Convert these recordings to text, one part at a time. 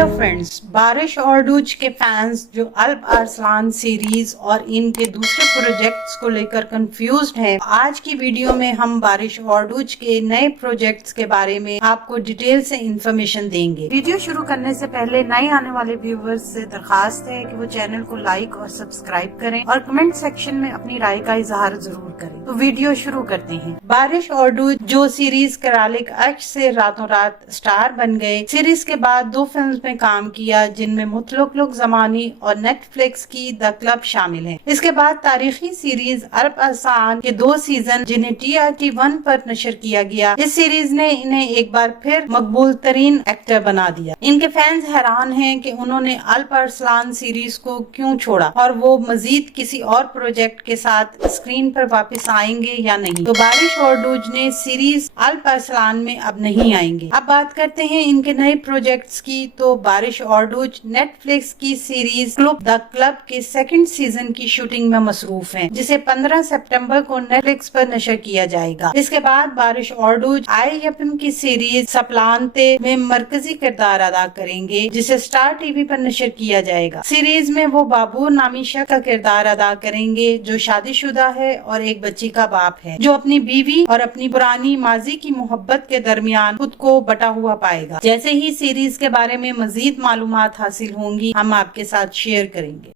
Hello friends, बारिश और dos के फैंस जो अल्प अरसलान सीरीज और इनके दूसरे प्रोजेक्ट्स को लेकर कंफ्यूज्ड हैं, आज की वीडियो में हम बारिश और डूज के नए प्रोजेक्ट्स के बारे में आपको डिटेल से इंफॉर्मेशन देंगे। वीडियो शुरू करने से पहले नए आने वाले व्यूवर्स से दरखास्त है कि वो चैनल को लाइक और सब्सक्राइब करें और कमेंट सेक्शन में अपनी राय का इजहार जरूर करें। तो वीडियो शुरू करते हैं। बारिश और डूज जो सीरीज करालिक अश्क से रातों रात स्टार बन गए, सीरीज के बाद दो फिल्म में काम किया जिनमें मुतलक जमानी और नेटफ्लिक्स की द क्लब शामिल है। इसके बाद तारीखी सीरीज अरब अरसान के 2 सीजन जिन्हें TRT 1 पर नशर किया गया। इस सीरीज ने इन्हें एक बार फिर मकबूल तरीन एक्टर बना दिया। इनके फैंस हैरान हैं कि उन्होंने अल्प अरसलान सीरीज को क्यों छोड़ा और वो मजीद किसी और प्रोजेक्ट के साथ स्क्रीन पर वापस आएंगे या नहीं। तो बारिश और डूज ने सीरीज अल्प अरसलान में अब नहीं आएंगे। अब बात करते हैं इनके नए प्रोजेक्ट्स की। तो बारिश और डूज नेटफ्लिक्स की सीरीज द क्लब के 2nd सीजन की शूटिंग में मसरूफ हैं, जिसे 15 सितंबर को नेटफ्लिक्स पर नशर किया जाएगा। इसके बाद बारिश और डूज IFM की सीरीज सपलांते में मरकजी किरदार अदा करेंगे, जिसे स्टार टीवी पर नशर किया जाएगा। सीरीज में वो बाबूर नामी शख्स का किरदार अदा करेंगे जो शादीशुदा है और एक बच्ची का बाप है, जो अपनी बीवी और अपनी पुरानी माजी की मोहब्बत के दरमियान खुद को बटा हुआ पाएगा। जैसे ही सीरीज के बारे में मजीद मालूमात हासिल होंगी, हम आपके साथ शेयर करेंगे।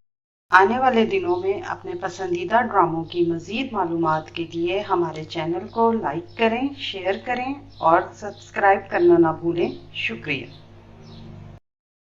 आने वाले दिनों में अपने पसंदीदा ड्रामों की मजीद मालूमात के लिए हमारे चैनल को लाइक करें, शेयर करें और सब्सक्राइब करना ना भूलें। शुक्रिया।